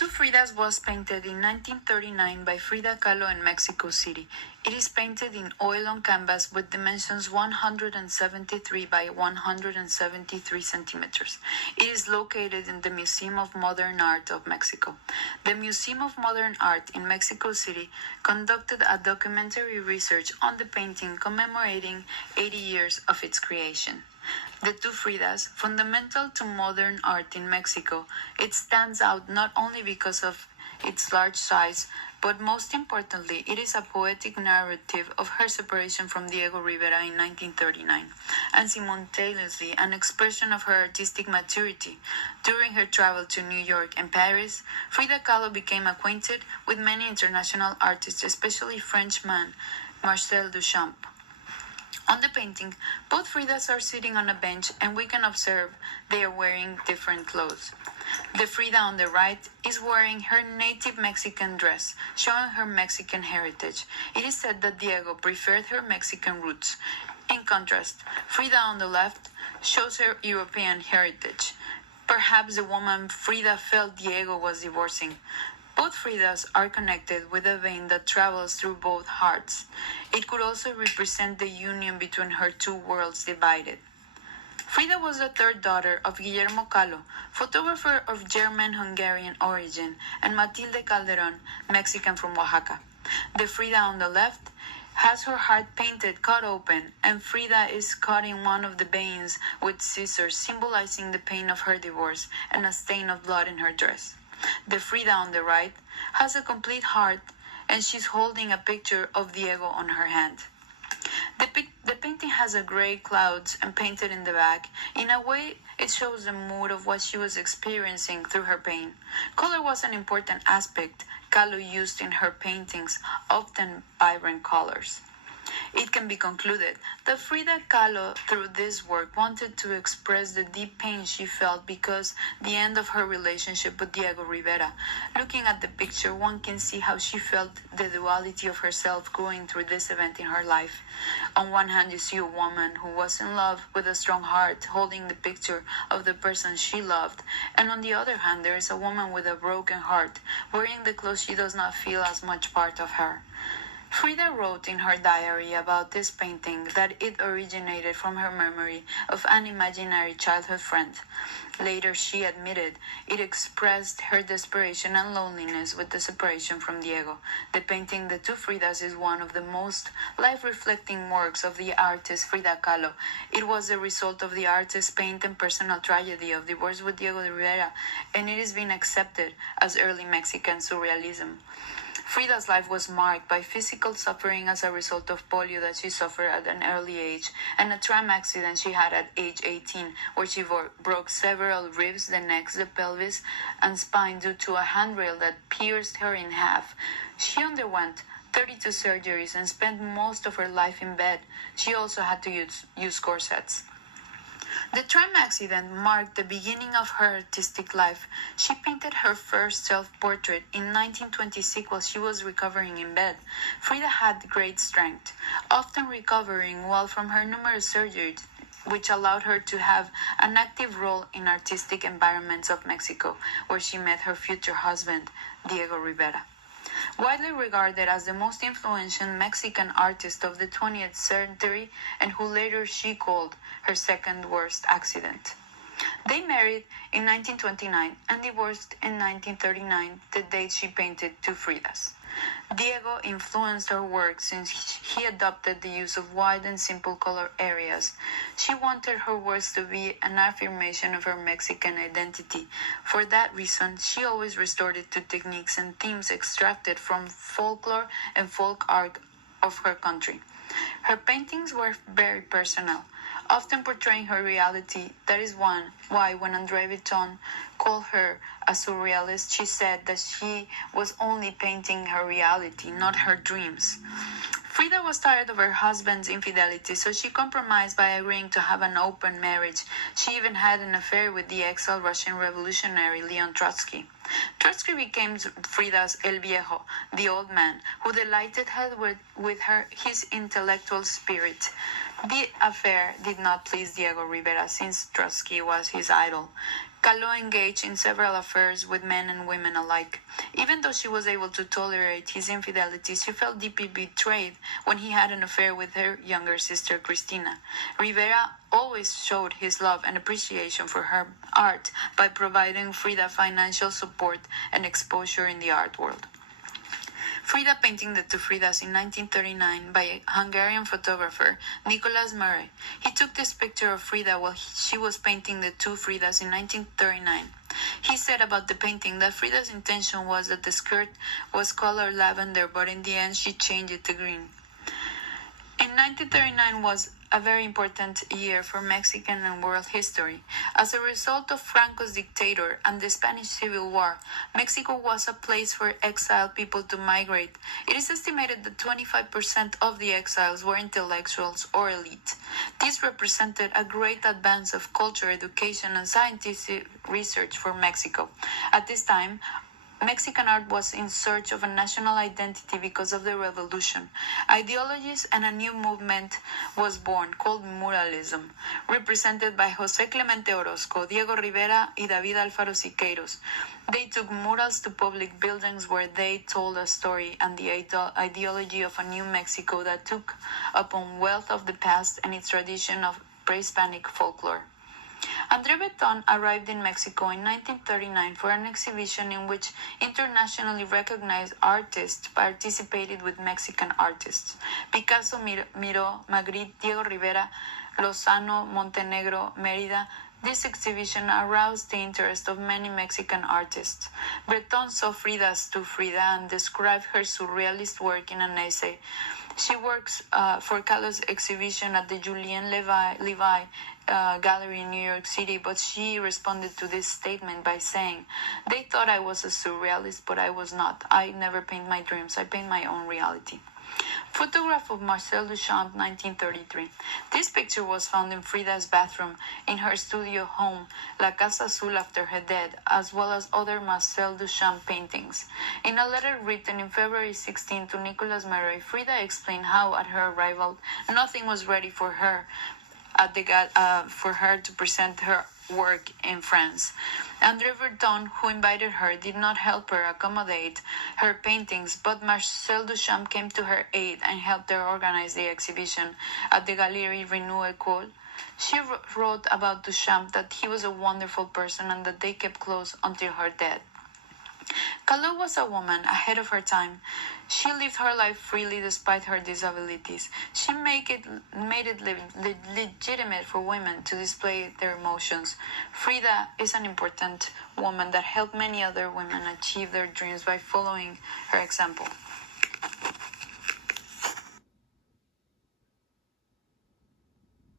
Two Fridas was painted in 1939 by Frida Kahlo in Mexico City. It is painted in oil on canvas with dimensions 173 by 173 centimeters. It is located in the Museum of Modern Art of Mexico. The Museum of Modern Art in Mexico City conducted a documentary research on the painting commemorating 80 years of its creation. The Two Fridas, fundamental to modern art in Mexico, it stands out not only because of its large size, but most importantly, it is a poetic narrative of her separation from Diego Rivera in 1939, and simultaneously an expression of her artistic maturity. During her travel to New York and Paris, Frida Kahlo became acquainted with many international artists, especially Frenchman Marcel Duchamp. On the painting, both Fridas are sitting on a bench and we can observe they are wearing different clothes. The Frida on the right is wearing her native Mexican dress, showing her Mexican heritage. It is said that Diego preferred her Mexican roots. In contrast, Frida on the left shows her European heritage. Perhaps the woman Frida felt Diego was divorcing. Both Fridas are connected with a vein that travels through both hearts. It could also represent the union between her two worlds divided. Frida was the third daughter of Guillermo Kahlo, photographer of German-Hungarian origin, and Matilde Calderon, Mexican from Oaxaca. The Frida on the left has her heart painted cut open, and Frida is cutting one of the veins with scissors, symbolizing the pain of her divorce and a stain of blood in her dress. The Frida on the right has a complete heart, and she's holding a picture of Diego on her hand. The painting has a gray clouds and painted in the back. In a way, it shows the mood of what she was experiencing through her pain. Color was an important aspect Kahlo used in her paintings, often vibrant colors. It can be concluded that Frida Kahlo, through this work, wanted to express the deep pain she felt because the end of her relationship with Diego Rivera. Looking at the picture, one can see how she felt the duality of herself going through this event in her life. On one hand, you see a woman who was in love with a strong heart, holding the picture of the person she loved, and on the other hand, there is a woman with a broken heart, wearing the clothes she does not feel as much part of her. Frida wrote in her diary about this painting that it originated from her memory of an imaginary childhood friend. Later, she admitted it expressed her desperation and loneliness with the separation from Diego. The painting The Two Fridas is one of the most life-reflecting works of the artist Frida Kahlo. It was the result of the artist's pain and personal tragedy of divorce with Diego Rivera, and it is being accepted as early Mexican surrealism. Frida's life was marked by physical suffering as a result of polio that she suffered at an early age, and a tram accident she had at age 18, where she broke several ribs, the neck, the pelvis, and spine due to a handrail that pierced her in half. She underwent 32 surgeries and spent most of her life in bed. She also had to use corsets. The tram accident marked the beginning of her artistic life. She painted her first self-portrait in 1926 while she was recovering in bed. Frida had great strength, often recovering well from her numerous surgeries, which allowed her to have an active role in artistic environments of Mexico, where she met her future husband, Diego Rivera. Widely regarded as the most influential Mexican artist of the 20th century, and who later she called her second worst accident. They married in 1929 and divorced in 1939, the date she painted Two Fridas. Diego influenced her work since he adopted the use of wide and simple color areas. She wanted her works to be an affirmation of her Mexican identity. For that reason, she always resorted to techniques and themes extracted from folklore and folk art of her country. Her paintings were very personal, often portraying her reality. That is why when André Breton called her a surrealist, she said that she was only painting her reality, not her dreams. Frida was tired of her husband's infidelity, so she compromised by agreeing to have an open marriage. She even had an affair with the exiled Russian revolutionary Leon Trotsky. Trotsky became Frida's El Viejo, the old man, who delighted her with his intellectual spirit. The affair did not please Diego Rivera, since Trotsky was his idol. Kahlo engaged in several affairs with men and women alike. Even though she was able to tolerate his infidelity, she felt deeply betrayed when he had an affair with her younger sister Cristina. Rivera always showed his love and appreciation for her art by providing Frida financial support and exposure in the art world. Frida painting the two Fridas in 1939 by a Hungarian photographer, Nicholas Murray. He took this picture of Frida while she was painting the two Fridas in 1939. He said about the painting that Frida's intention was that the skirt was colored lavender, but in the end she changed it to green. In 1939 was a very important year for Mexican and world history. As a result of Franco's dictator and the Spanish Civil War, Mexico was a place for exiled people to migrate. It is estimated that 25% of the exiles were intellectuals or elite. This represented a great advance of culture, education, and scientific research for Mexico. At this time, Mexican art was in search of a national identity because of the revolution. Ideologies and a new movement was born called muralism, represented by José Clemente Orozco, Diego Rivera, y David Alfaro Siqueiros. They took murals to public buildings where they told a story and the ideology of a new Mexico that took upon wealth of the past and its tradition of pre-Hispanic folklore. André Breton arrived in Mexico in 1939 for an exhibition in which internationally recognized artists participated with Mexican artists. Picasso, Miró, Magritte, Diego Rivera, Lozano, Montenegro, Mérida. This exhibition aroused the interest of many Mexican artists. Breton saw Frida's to Frida and described her surrealist work in an essay. She works for Kahlo's exhibition at the Julien Levi Gallery in New York City, but she responded to this statement by saying, "They thought I was a surrealist, but I was not. I never paint my dreams. I paint my own reality." Photograph of Marcel Duchamp, 1933. This picture was found in Frida's bathroom in her studio home, La Casa Azul, after her death, as well as other Marcel Duchamp paintings. In a letter written in February 16 to Nicolas Murray, Frida explained how, at her arrival, nothing was ready for her to present her work in France. André Breton, who invited her, did not help her accommodate her paintings, but Marcel Duchamp came to her aid and helped her organize the exhibition at the Galerie Renou École. She wrote about Duchamp that he was a wonderful person and that they kept close until her death. Kahlo was a woman ahead of her time. She lived her life freely despite her disabilities. She made it legitimate for women to display their emotions. Frida is an important woman that helped many other women achieve their dreams by following her example.